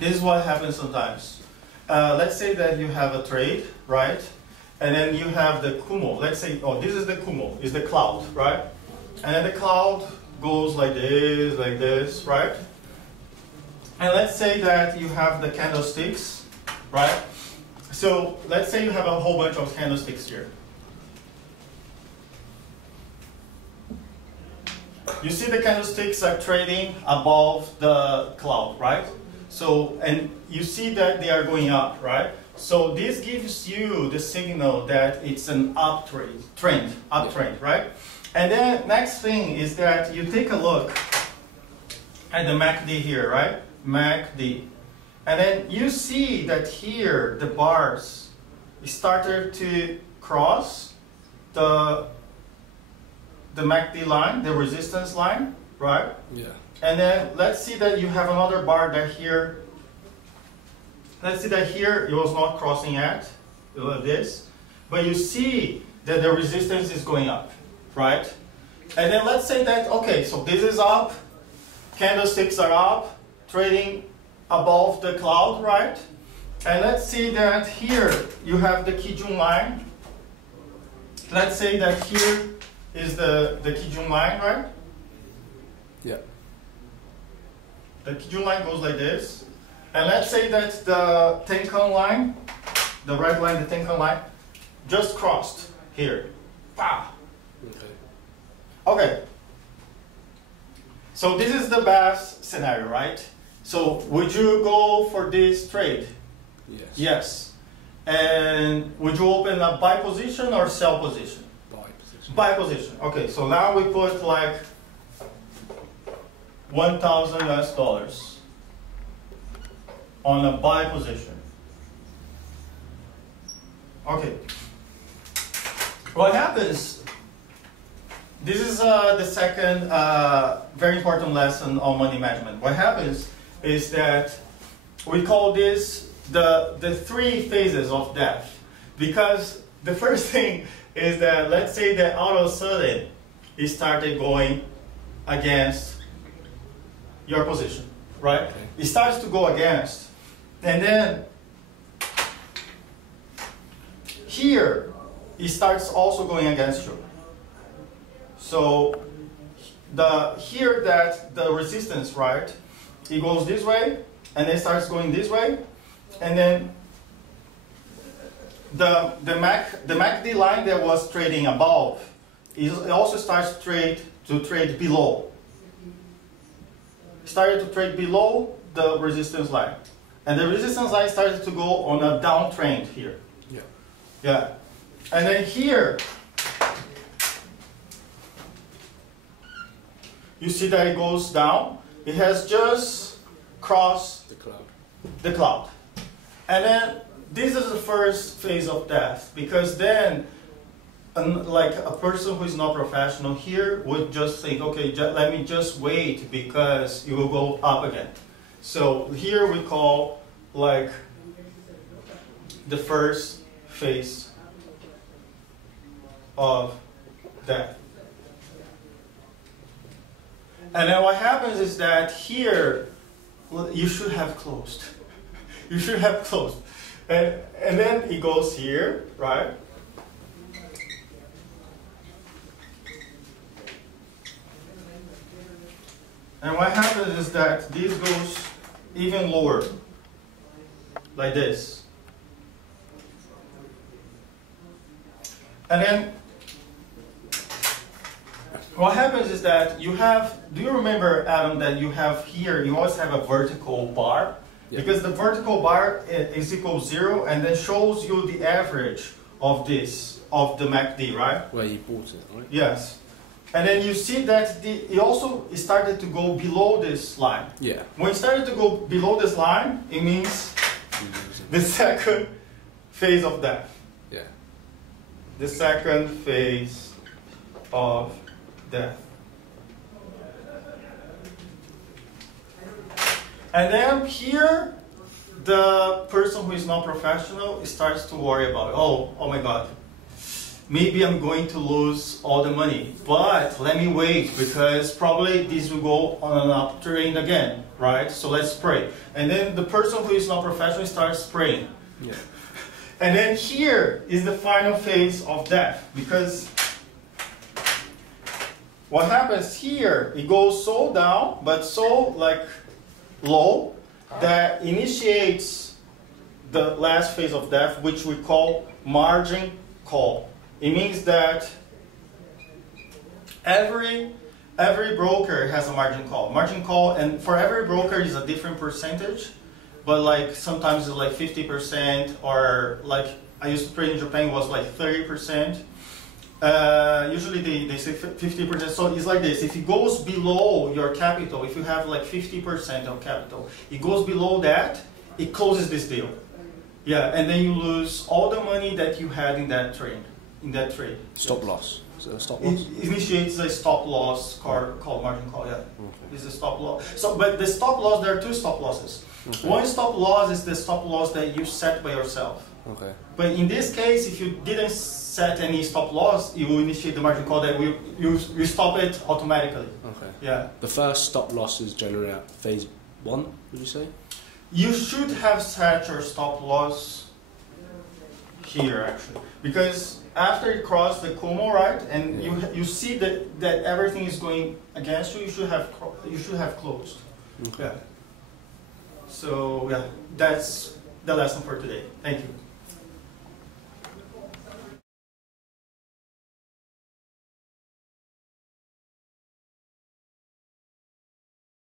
This is what happens sometimes. Let's say that you have a trade, right? And then you have the Kumo. Let's say, oh, this is the Kumo, is the cloud, right? And then the cloud goes like this, right? And let's say that you have the candlesticks, right? So let's say you have a whole bunch of candlesticks here. You see the candlesticks are trading above the cloud, right? So, and you see that they are going up, right? So this gives you the signal that it's an uptrend, right? And then next thing is that you take a look at the MACD here, right? MACD. And then you see that here the bars started to cross the MACD line, the resistance line, right? Yeah. And then let's see that you have another bar that here. Let's see that here it was not crossing at this, but you see that the resistance is going up, right? And then let's say that, okay, so this is up, candlesticks are up, trading above the cloud, right? And let's see that here you have the Kijun line. Let's say that here is the Kijun line, right? Yeah. The Kijun line goes like this. And let's say that the Tenkan line, the red line, the Tenkan line, just crossed here. Bah. Okay. Okay. So this is the best scenario, right? So would you go for this trade? Yes. Yes. And would you open a buy position or sell position? Buy position. Buy position. Okay, so now we put like 1,000 US dollars on a buy position. Okay. What happens? This is the second very important lesson on money management. What happens is that we call this the three phases of death. Because the first thing is that, let's say that all of a sudden it started going against your position, right? Okay. It starts to go against. And then here, it starts also going against you. So here that the resistance, right? It goes this way, and then starts going this way, and then the MACD line that was trading above, it also starts to trade below. Started to trade below the resistance line. And the resistance line started to go on a downtrend here. Yeah. Yeah. And then here, you see that it goes down. It has just crossed the cloud. And then this is the first phase of death, because then like a person who is not professional here would just think, okay, let me just wait because it will go up again. So here we call like the first phase of death. And then what happens is that here, you should have closed. You should have closed. And then it goes here, right? And what happens is that this goes even lower, like this. And then what happens is that you have, do you remember, Adam, that you have here, you always have a vertical bar? Yeah. Because the vertical bar is equal to 0 and then shows you the average of this, of the MACD, right? Where you bought it, right? Yes. And then you see that it also started to go below this line. Yeah. When it started to go below this line, it means the second phase of death. Yeah. The second phase of death. And then here, the person who is not professional starts to worry about it. Oh my God. maybe I'm going to lose all the money, but let me wait because probably this will go on an uptrend again, right? So let's pray. And then the person who is not professional starts praying. Yeah. And then here is the final phase of death, because what happens here, it goes so down, but so like low, that initiates the last phase of death, which we call margin call. It means that every broker has a margin call. Margin call, and for every broker is a different percentage, but like sometimes it's like 50%, or like I used to trade in Japan, it was like 30%. Usually they say 50%, so it's like this. If it goes below your capital, if you have like 50% of capital, it goes below that, it closes this deal. Yeah, and then you lose all the money that you had in that trade. Stop loss. Is it a stop loss? It initiates a stop loss called margin call, yeah. Okay. It's a stop loss. So, but the stop loss, there are two stop losses. Okay. One stop loss is the stop loss that you set by yourself. Okay. But in this case, if you didn't set any stop loss, you will initiate the margin call that you stop it automatically. Okay. Yeah. The first stop loss is generally at phase 1, would you say? You should have set your stop loss here actually, because after you cross the Kumo, right, and yeah, you see that everything is going against you, you should have closed. Okay. Yeah. So yeah, that's the lesson for today. Thank you.